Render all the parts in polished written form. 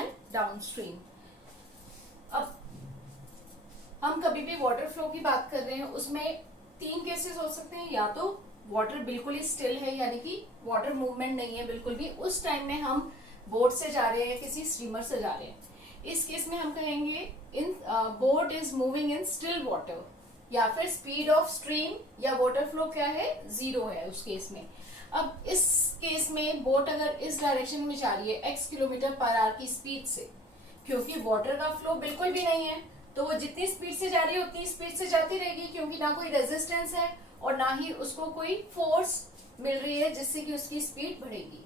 And downstream. अब हम कभी भी वाटर फ्लो की बात कर रहे हैं, उसमें 3 केसेस हो सकते हैं। या तो वाटर बिल्कुल ही स्टिल है, यानी कि वाटर मूवमेंट नहीं है बिल्कुल भी, उस टाइम में हम बोट से जा रहे हैं या किसी स्टीमर से जा रहे हैं। इस केस में हम कहेंगे इन boat is moving in still water, या फिर स्पीड ऑफ स्ट्रीम या वाटर फ्लो क्या है, 0 है उस केस में। अब इस केस में बोट अगर इस डायरेक्शन में जा रही है x किलोमीटर पर आवर की स्पीड से, क्योंकि वाटर का फ्लो बिल्कुल भी नहीं है, तो वो जितनी स्पीड से जा रही है उतनी स्पीड से जाती रहेगी, क्योंकि ना कोई रेजिस्टेंस है और ना ही उसको कोई फोर्स मिल रही है जिससे कि उसकी स्पीड बढ़ेगी।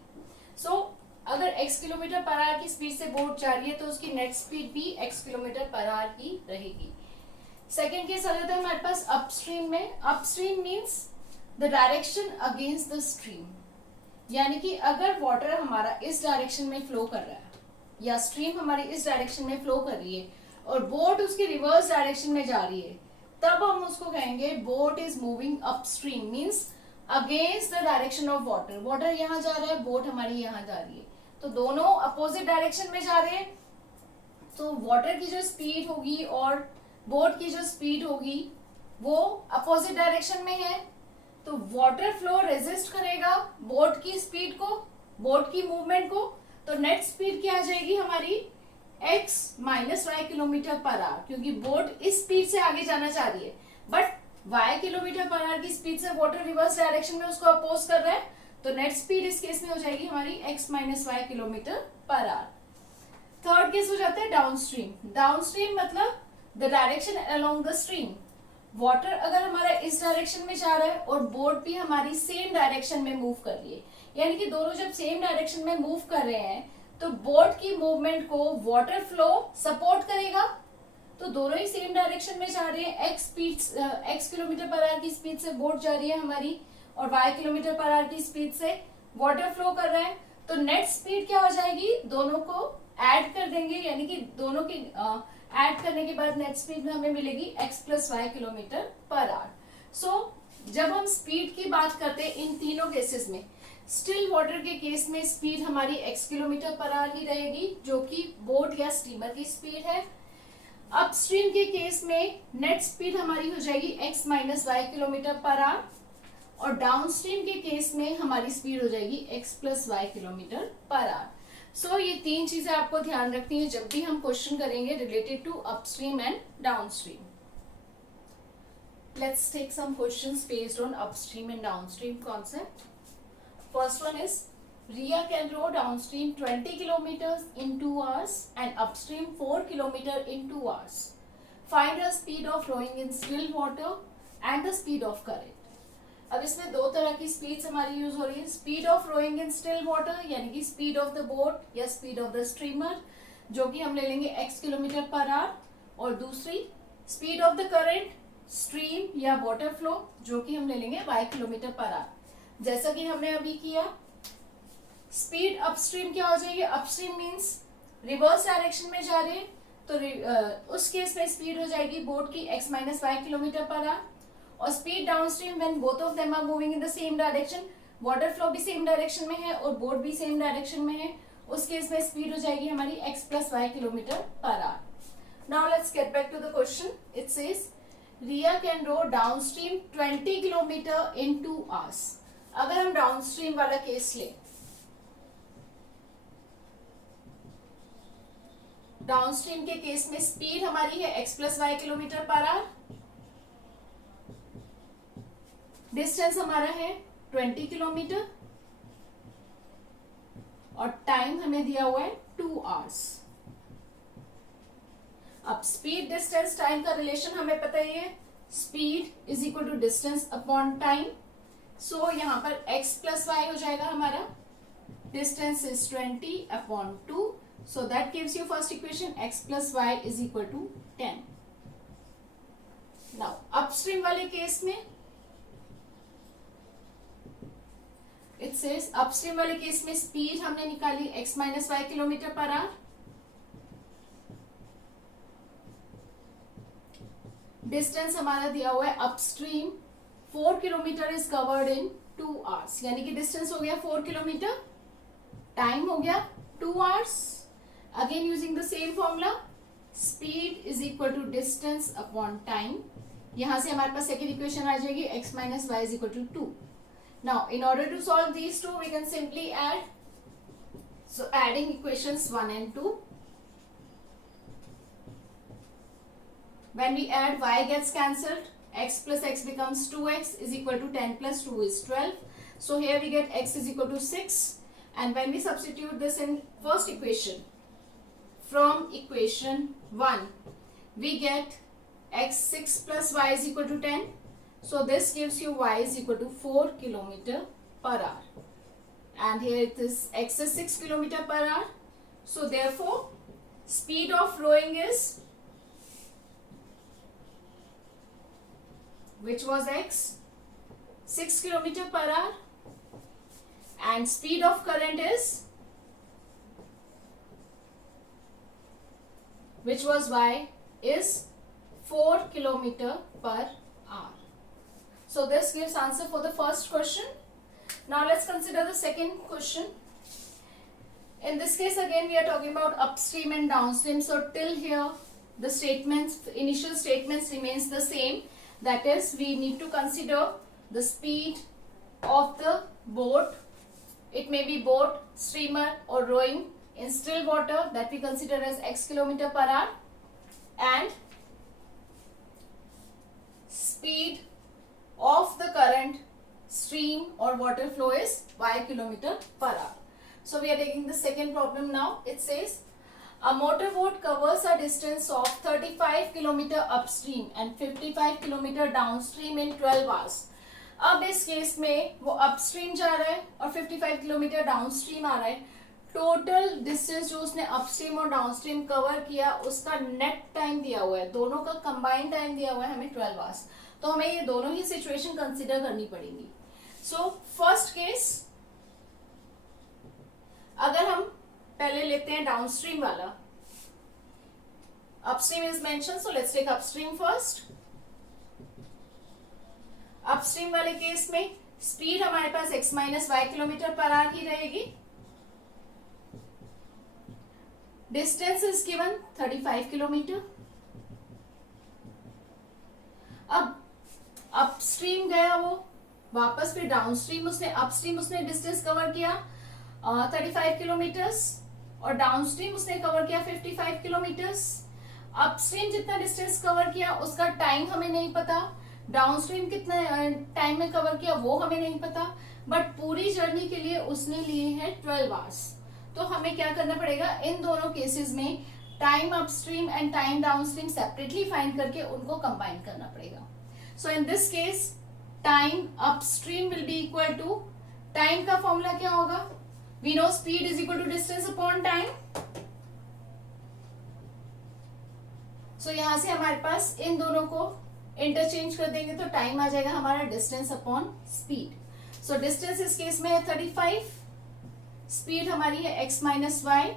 सो अगर x किलोमीटर पर आवर की स्पीड से बोट जा रही है तो उसकी नेट स्पीड भी x किलोमीटर पर आवर की रहेगी। सेकेंड केस आ जाता है हमारे पास अपस्ट्रीम में। Upstream means the direction against the stream, यानी कि अगर वाटर हमारा इस डायरेक्शन में फ्लो कर रहा है या स्ट्रीम हमारी इस डायरेक्शन में फ्लो कर रही है और बोट उसकी रिवर्स डायरेक्शन में जा रही है, तब हम उसको कहेंगे boat is moving upstream, means against the direction of water. Water यहाँ जा रहा है, बोट हमारी यहाँ जा रही है, तो दोनों अपोजिट डायरेक्शन में जा रहे हैं। तो वाटर की जो स्पीड होगी और बोट की जो स्पीड होगी वो अपोजिट डायरेक्शन में है, तो वाटर फ्लो रेजिस्ट करेगा बोट की स्पीड को, बोट की मूवमेंट को। तो नेट स्पीड क्या आ जाएगी हमारी, x minus y kilometre per hour, क्योंकि बोट इस स्पीड से आगे जाना चाह रही है, but y kilometre per hour की स्पीड से वाटर रिवर्स डायरेक्शन में उसको अपोज कर रहा है, तो नेट स्पीड इस केस में हो जाएगी हमारी x minus y kilometre per hour. Third case हो जाता है डाउनस्ट्रीम। डाउनस्ट्रीम मतलब the direction along the stream. Water अगर हमारा इस डायरेक्शन में जा रहा है और बोट भी हमारी सेम डायरेक्शन में मूव कर रही है, यानी कि दोनों जब सेम डायरेक्शन में मूव कर रहे हैं तो बोट की मूवमेंट को वाटर फ्लो सपोर्ट करेगा। तो दोनों ही सेम डायरेक्शन में जा रहे हैं, x किलोमीटर पर आवर की स्पीड से बोट जा रही है हमारी और y किलोमीटर पर आवर की स्पीड से वाटर फ्लो कर रहा है, तो नेट स्पीड क्या हो जाएगी, दोनों को ऐड कर देंगे, यानी कि दोनों की ऐड करने के बाद नेट स्पीड में हमें मिलेगी x plus y kilometre per hour. So जब हम स्पीड की बात करते हैं इन तीनों केसेस में, स्टिल वाटर के केस में स्पीड हमारी x किलोमीटर पर आवर ही रहेगी, जो कि बोट या स्टीमर की स्पीड है। अपस्ट्रीम के केस में नेट स्पीड हमारी हो जाएगी x minus y kilometre per hour, और डाउनस्ट्रीम के केस में हमारी स्पीड हो जाएगी x plus y kilometre per hour. So ये 3 चीजें आपको ध्यान रखनी है जब भी हम क्वेश्चन करेंगे related to upstream and downstream. Let's take some questions based on upstream and downstream concept. First one is, Ria can row downstream 20 kilometers in 2 hours and upstream 4 kilometers in 2 hours. Find the speed of rowing in still water and the speed of current. अब इसमें 2 तरह की स्पीड्स हमारी यूज हो रही है। Speed of rowing in still water, यानी कि स्पीड ऑफ द बोट या स्पीड ऑफ द स्ट्रीमर, जो कि हम ले लेंगे x किलोमीटर पर आवर, और दूसरी speed of the current, stream या वाटर फ्लो, जो कि हम ले लेंगे y किलोमीटर पर आवर। जैसा कि हमने अभी किया, स्पीड अपस्ट्रीम क्या हो जाएगी, अपस्ट्रीम मीन्स रिवर्स डायरेक्शन में जा रहे हैं, तो उस केस में स्पीड हो जाएगी बोट की x minus y kilometre per hour, और speed downstream when both of them are moving in the same direction, water flow भी सेम डायरेक्शन में है और बोट भी सेम डायरेक्शन में है, उस केस में स्पीड हो जाएगी हमारी x plus y kilometre per hour. Now let's get back to the question. It says Riya can row downstream 20 kilometre in 2 hours। अगर हम डाउनस्ट्रीम वाला केस लें, डाउनस्ट्रीम के केस में स्पीड हमारी है x plus y kilometre per hour, distance हमारा है 20 किलोमीटर और टाइम हमें दिया हुआ है 2 hours। अब स्पीड डिस्टेंस टाइम का रिलेशन हमें पता ही है, speed is equal to distance upon time. So यहां पर x प्लस वाई हो जाएगा हमारा, distance is 20 upon 2, so that gives you first equation x plus y is equal to 10। Now upstream वाले केस में इट सेज, अपस्ट्रीम वाले case में speed हमने निकाली x minus y kilometre per hour, distance हमारा दिया हुआ है अपस्ट्रीम 4 किलोमीटर इज कवर्ड इन 2 hours, यानी कि डिस्टेंस हो गया 4 किलोमीटर, टाइम हो गया 2 hours, Again using the same formula, speed is equal to distance upon time. यहां से हमारे पास सेकेंड इक्वेशन आ जाएगी x minus y is equal to 2. Now in order to solve these two, we can simply add. So adding equations 1 and 2. When we add, y gets cancelled. X plus x becomes 2x is equal to 10 plus 2 is 12. So here we get x is equal to 6. And when we substitute this in first equation, from equation 1, we get x 6 plus y is equal to 10. So this gives you y is equal to 4 kilometer per hour. And here it is x is 6 kilometer per hour. So therefore, speed of rowing is, which was x, 6 kilometer per hour, and speed of current is, which was y, is 4 kilometer per hour. So this gives answer for the first question. Now let's consider the second question. In this case again we are talking about upstream and downstream. So till here the statements, initial statements remains the same. That is, we need to consider the speed of the boat. It may be boat, steamer or rowing in still water, that we consider as x kilometer per hour, and speed of the current, stream or water flow is y kilometer per hour. So we are taking the second problem now. It says a motorboat covers a distance of 35 kilometer upstream and 55 kilometer downstream in 12 hours. अब इस case में वो अपस्ट्रीम जा रहा है और 55 kilometre downstream आ रहा है. टोटल डिस्टेंस जो उसने अपस्ट्रीम और डाउनस्ट्रीम कवर किया उसका नेट टाइम दिया हुआ है, दोनों का कंबाइंड टाइम दिया हुआ है हमें 12 आवर्स. तो हमें ये दोनों ही सिचुएशन कंसीडर करनी पड़ेगी. सो फर्स्ट केस, अगर हम पहले लेते हैं डाउनस्ट्रीम वाला. Upstream is mention, so let's take upstream first. Upstream वाले केस में स्पीड हमारे पास x minus y kilometre per hour ही रहेगी. Distance is given 35 kilometre. अब अपस्ट्रीम गया वो, वापस फिर डाउनस्ट्रीम उसने, अपस्ट्रीम उसने डिस्टेंस कवर किया 35 किलोमीटर्स और डाउनस्ट्रीम उसने कवर किया 55 किलोमीटर्स. अपस्ट्रीम जितना डिस्टेंस कवर किया उसका टाइम हमें नहीं पता, डाउनस्ट्रीम कितना टाइम में कवर किया वो हमें नहीं पता, बट पूरी जर्नी के लिए उसने लिए हैं 12 आवर्स. तो हमें क्या करना पड़ेगा, इन दोनों केसेस में time upstream and time downstream separately find करके उनको कंबाइन करना पड़ेगा. So in this case time upstream will be equal to, time का फॉर्मूला क्या होगा, we know speed is equal to distance upon time. So यहां से हमारे पास इन दोनों को इंटरचेंज कर देंगे तो टाइम आ जाएगा हमारा distance upon speed. So distance इस केस में है 35, स्पीड हमारी है x minus y.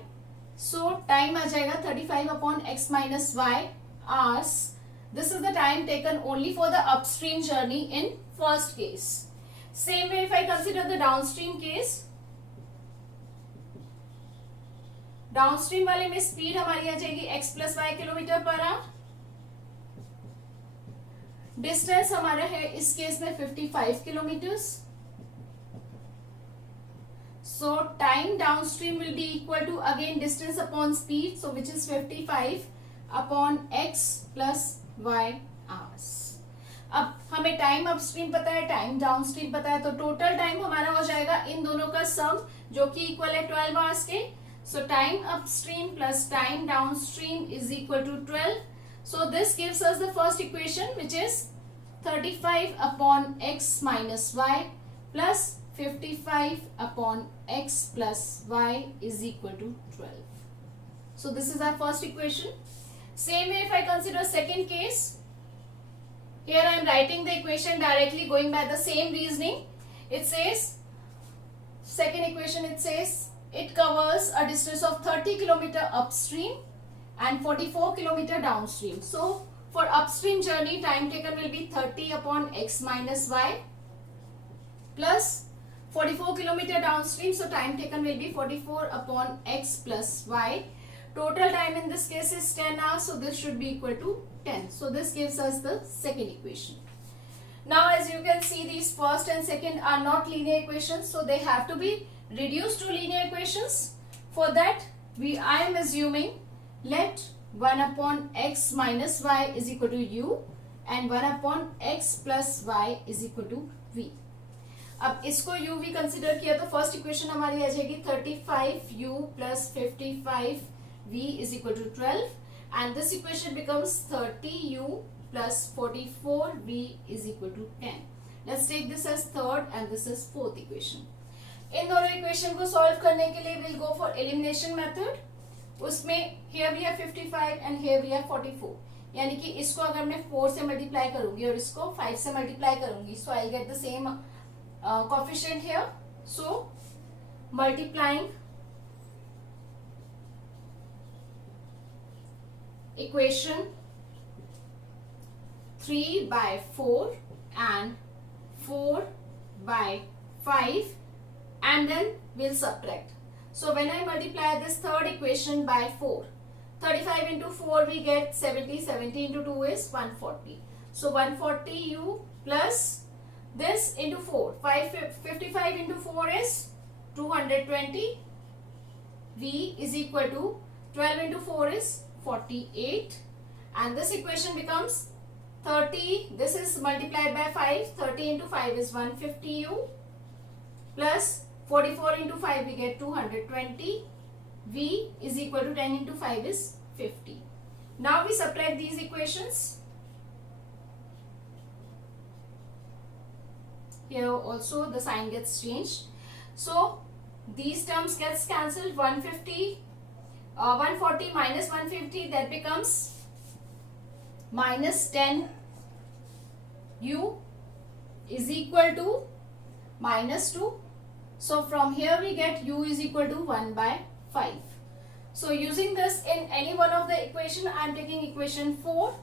So time आ जाएगा 35 upon x minus y hours. This is the time taken only for the upstream journey in first case. Same way if I consider the downstream case, downstream वाले में speed हमारी आ जाएगी x plus y kilometre per hour. Distance हमारा है इस case में 55 kilometres. So time downstream will be equal to again distance upon speed, so which is 55 upon x plus y hours. अब हमें टाइम अपस्ट्रीम पता है, टाइम डाउनस्ट्रीम पता है, तो टोटल टाइम हमारा हो जाएगा इन दोनों का सम जो कि इक्वल है 12 आवर्स के. So time upstream plus time downstream is equal to 12. So this gives us the first equation, which is 35 upon x minus y plus 55 upon x plus y is equal to 12. So this is our first equation. Same way if I consider second case, here I am writing the equation directly going by the same reasoning. It says, second equation it says, it covers a distance of 30 kilometer upstream and 44 kilometer downstream. So for upstream journey time taken will be 30 upon x minus y plus 44 kilometer downstream, so time taken will be 44 upon x plus y. Total time in this case is 10 hours, so this should be equal to 10. So this gives us the second equation. Now as you can see, these first and second are not linear equations, so they have to be reduced to linear equations. For that, I am assuming let 1 upon x minus y is equal to u and 1 upon x plus y is equal to v. अब इसको u v consider किया तो first equation हमारी आ जाएगी 35u plus 55v is equal to 12 and this equation becomes 30u plus 44v is equal to 10. Let's take this as third and this is fourth equation. इन दोनों इक्वेशन को सॉल्व करने के लिए we'll go for elimination method. उसमें here we have 55 and here we have 44. यानी कि इसको अगर मैं 4 से मल्टीप्लाई करूंगी और इसको 5 से मल्टीप्लाई करूंगी, so I'll get the same coefficient here. So multiplying equation 3 by 4 and 4 by 5 and then we'll subtract. So when I multiply this third equation by 4, 35 into 4 we get 70, 70 into 2 is 140. So 140u plus this into 4, 55 into 4 is 220, v is equal to 12 into 4 is 48 and this equation becomes 30, this is multiplied by 5, 30 into 5 is 150u plus 44 into 5 we get 220, v is equal to 10 into 5 is 50. Now we subtract these equations. Here also the sign gets changed. So these terms gets cancelled. 140 minus 150, that becomes minus 10 u is equal to minus 2. So from here we get u is equal to 1 by 5. So using this in any one of the equation, I am taking equation 4.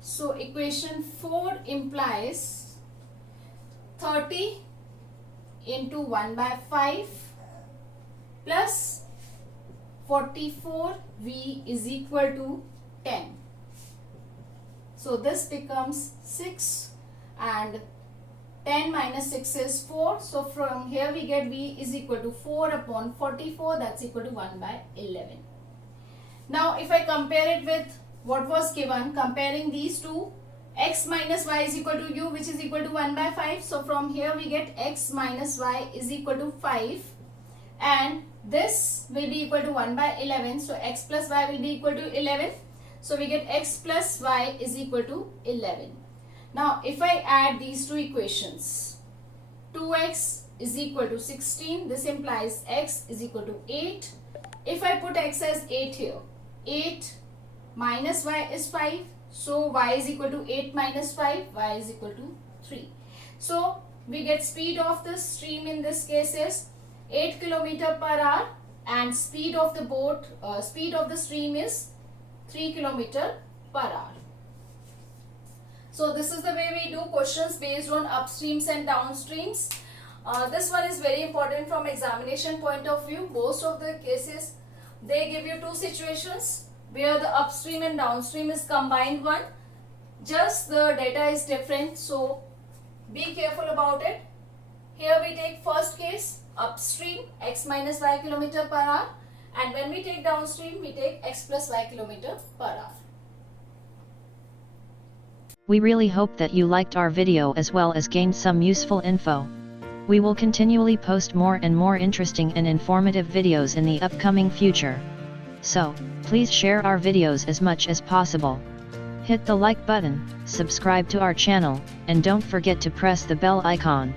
So equation 4 implies 30 into 1 by 5 plus 44v is equal to 10. So this becomes 6 and 10 minus 6 is 4. So from here we get v is equal to 4 upon 44, that's equal to 1 by 11. Now if I compare it with what was given, comparing these two, x minus y is equal to u, which is equal to 1 by 5. So from here we get x minus y is equal to 5 and this will be equal to 1 by 11. So x plus y will be equal to 11. So we get x plus y is equal to 11. Now if I add these two equations, 2x is equal to 16, this implies x is equal to 8. If I put x as 8 here, 8 minus y is 5, so y is equal to 8 minus 5, y is equal to 3. So we get speed of the stream in this case is 8 km per hour and speed of the boat, speed of the stream is 3 km per hour. So this is the way we do questions based on upstreams and downstreams. This one is very important from examination point of view. Most of the cases they give you two situations where the upstream and downstream is combined one. Just the data is different, so be careful about it. Here we take first case upstream x minus y km per hour and when we take downstream we take x plus y km per hour. We really hope that you liked our video as well as gained some useful info. We will continually post more and more interesting and informative videos in the upcoming future. So, please share our videos as much as possible. Hit the like button, subscribe to our channel, and don't forget to press the bell icon.